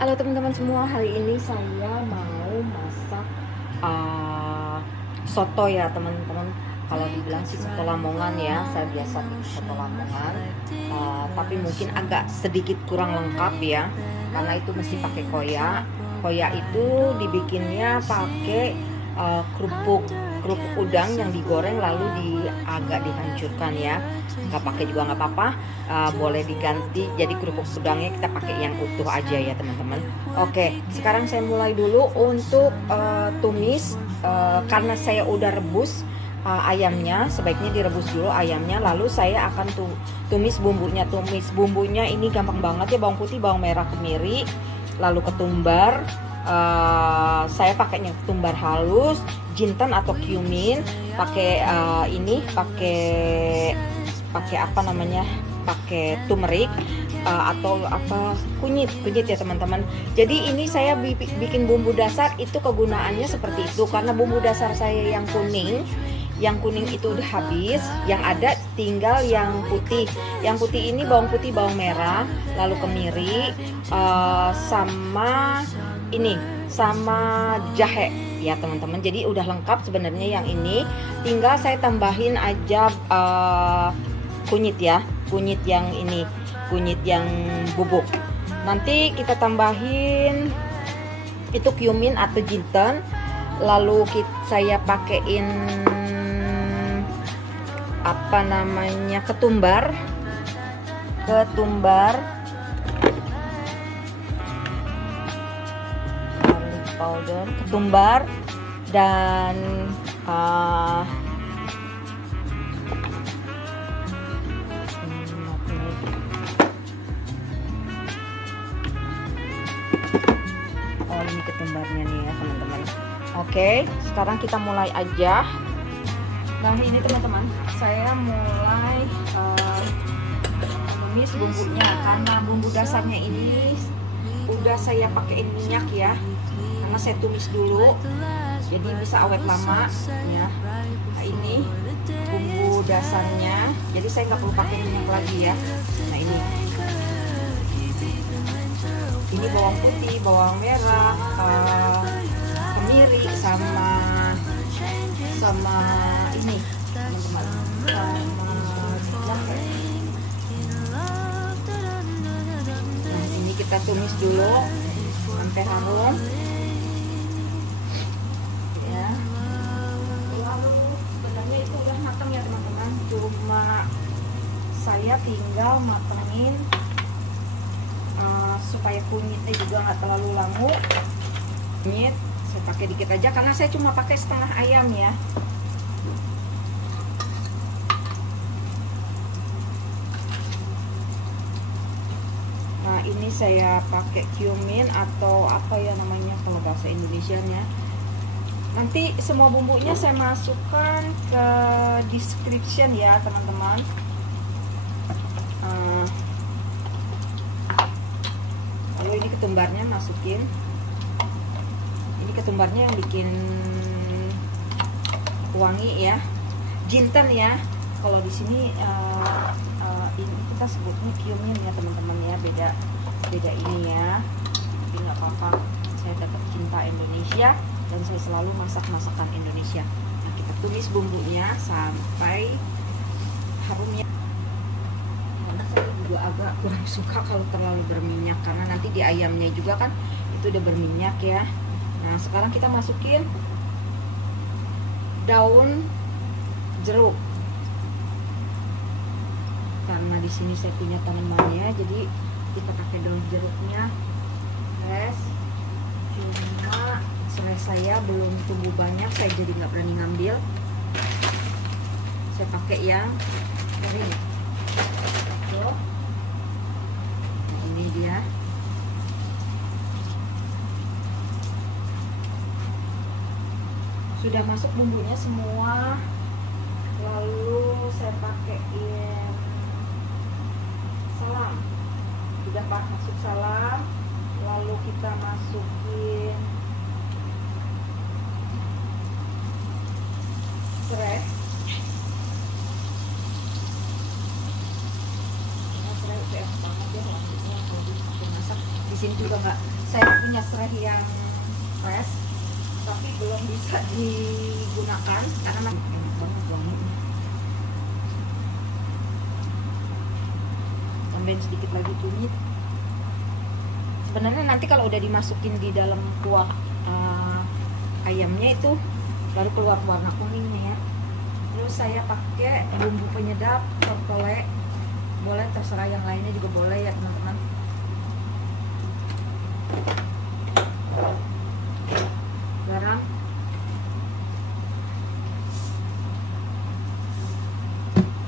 Halo teman-teman semua, hari ini saya mau masak soto ya teman-teman. Kalau dibilang sih soto Lamongan ya, saya biasa bikin soto Lamongan, tapi mungkin agak sedikit kurang lengkap ya, karena itu mesti pakai koya. Koya itu dibikinnya pakai kerupuk udang yang digoreng lalu agak dihancurkan ya. Nggak pakai juga nggak apa-apa, boleh diganti jadi kerupuk udangnya kita pakai yang utuh aja ya teman-teman. Oke, sekarang saya mulai dulu untuk tumis. Karena saya udah rebus ayamnya, sebaiknya direbus dulu ayamnya, lalu saya akan tumis bumbunya. Bumbunya ini gampang banget ya, bawang putih, bawang merah, kemiri, lalu ketumbar. Saya pakainya ketumbar halus, jinten atau cumin, pakai pakai apa namanya, pakai turmeric atau apa kunyit ya teman-teman. Jadi ini saya bikin bumbu dasar itu kegunaannya seperti itu, karena bumbu dasar saya yang kuning itu udah habis, yang ada tinggal yang putih. Yang putih ini bawang putih, bawang merah, lalu kemiri, sama jahe ya teman-teman. Jadi udah lengkap sebenarnya yang ini. Tinggal saya tambahin aja kunyit ya, kunyit yang ini, kunyit yang bubuk. Nanti kita tambahin itu cumin atau jinten, lalu saya pakein apa namanya, ketumbar garlic powder, ketumbar, dan ini ketumbarnya nih ya teman-teman. Oke, sekarang kita mulai aja. Nah ini teman-teman, saya mulai menumis bumbunya, karena bumbu dasarnya ini udah saya pakein minyak ya, karena saya tumis dulu jadi bisa awet lama ya. Nah ini bumbu dasarnya, jadi saya nggak perlu pakai minyak lagi ya. Nah ini bawang putih, bawang merah, kemiri, sama ini teman-teman, sama jahe. Nah ini kita tumis dulu sampai harum ya. Lalu sebenarnya itu udah matang ya teman-teman, cuma saya tinggal matengin supaya kunyitnya juga nggak terlalu langu. Kunyit saya pakai dikit aja, karena saya cuma pakai setengah ayam ya. Nah ini saya pakai cumin atau apa ya namanya kalau bahasa Indonesianya. Nanti semua bumbunya saya masukkan ke description ya teman-teman. Lalu ini ketumbarnya masukin. Ini ketumbarnya yang bikin wangi ya, jinten ya. Kalau di sini ini kita sebutnya cumin ya teman-teman ya, beda ini ya. Tapi nggak apa-apa, saya tetap cinta Indonesia dan saya selalu masak masakan Indonesia. Nah kita tumis bumbunya sampai harumnya. Karena saya juga agak kurang suka kalau terlalu berminyak, karena nanti di ayamnya juga kan itu udah berminyak ya. Nah sekarang kita masukin daun jeruk, karena di sini saya punya tanamannya, jadi kita pakai daun jeruknya. Cuma serai saya belum tumbuh banyak, saya jadi nggak berani ngambil. Saya pakai yang dari tuh. Nah, ini dia. Sudah masuk bumbunya semua, lalu saya pakaiin salam. Sudah masuk salam, lalu kita masukin serai. Serai udah banget ya, maksudnya kalau dipakai masak. Di sini juga nggak saya punya serai yang fresh tapi belum bisa digunakan karena masih enak banget wanginya. Tambahin sedikit lagi kunyit. Sebenarnya nanti kalau udah dimasukin di dalam kuah ayamnya itu baru keluar warna kuningnya ya. Terus saya pakai bumbu penyedap tortole, boleh terserah yang lainnya juga boleh ya teman-teman. Garam,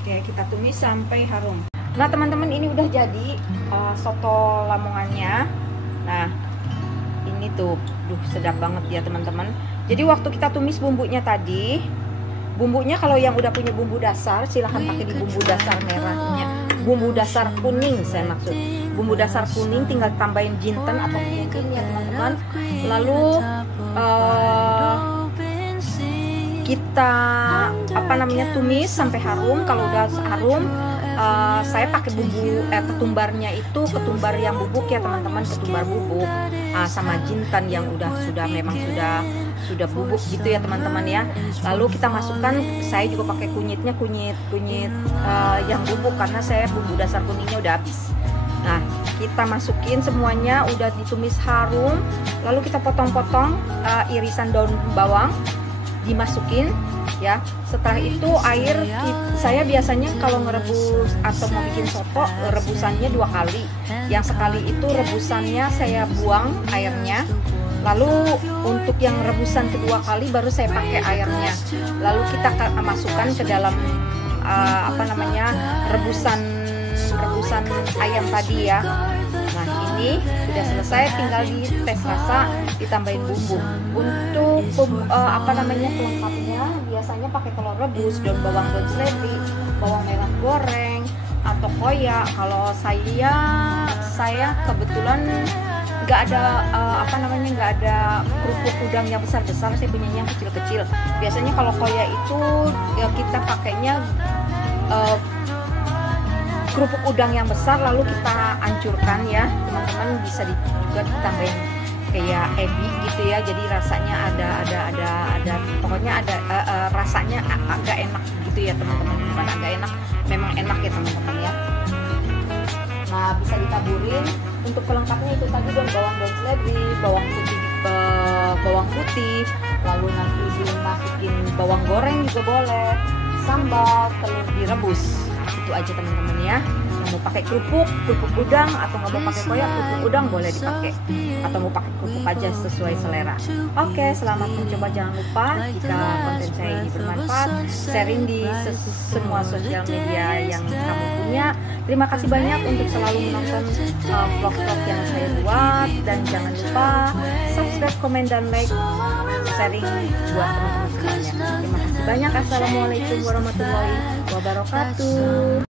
oke, kita tumis sampai harum. Nah teman-teman, ini udah jadi soto lamongannya. Nah ini tuh, sedap banget ya teman-teman. Jadi waktu kita tumis bumbunya tadi, bumbunya kalau yang udah punya bumbu dasar silahkan pakai di bumbu dasar merahnya, bumbu dasar kuning saya maksud. Bumbu dasar kuning tinggal tambahin jinten atau mungkin ya teman-teman. Lalu kita tumis sampai harum. Kalau udah harum, saya pakai bumbu ketumbarnya itu ketumbar yang bubuk ya teman-teman, ketumbar bubuk sama jintan yang sudah bubuk gitu ya teman-teman ya. Lalu kita masukkan, saya juga pakai kunyitnya kunyit yang bubuk karena saya bumbu dasar kuningnya udah habis. Nah kita masukin semuanya, udah ditumis harum, lalu kita potong-potong irisan daun bawang dimasukin ya. Setelah itu air, saya biasanya kalau ngerebus atau mau bikin soto rebusannya 2 kali. Yang sekali itu rebusannya saya buang airnya, lalu untuk yang rebusan kedua kali baru saya pakai airnya. Lalu kita masukkan ke dalam rebusan ayam tadi ya. Nah ini sudah selesai, tinggal dites rasa, ditambahin bumbu. Untuk pelengkapnya biasanya pakai telur rebus, daun bawang daun seledri, bawang merah goreng atau koya. Kalau saya kebetulan nggak ada nggak ada kerupuk udang yang besar-besar, saya punyanya yang kecil-kecil. Biasanya kalau koya itu ya kita pakainya kerupuk udang yang besar, lalu kita hancurkan ya teman-teman. Bisa juga ditambahin kayak ebi gitu ya, jadi rasanya ada pokoknya ada rasanya agak enak gitu ya teman-teman. Bukan agak enak, memang enak ya teman-teman ya. Nah bisa ditaburin. Untuk pelengkapnya itu tadi daun seledri, bawang putih, lalu nanti dimasukin bawang goreng juga boleh, sambal, telur direbus. Itu aja teman-teman ya. Yang mau pakai kerupuk udang atau nggak mau pakai koyak, kerupuk udang boleh dipakai, atau mau pakai kerupuk aja sesuai selera. Oke, selamat mencoba. Jangan lupa jika konten saya ini bermanfaat, sharing di semua sosial media yang kamu punya. Terima kasih banyak untuk selalu menonton vlog-vlog yang saya buat, dan jangan lupa subscribe, komen, dan like, sharing buat teman-teman semuanya. Terima kasih banyak. Assalamualaikum warahmatullahi wabarakatuh.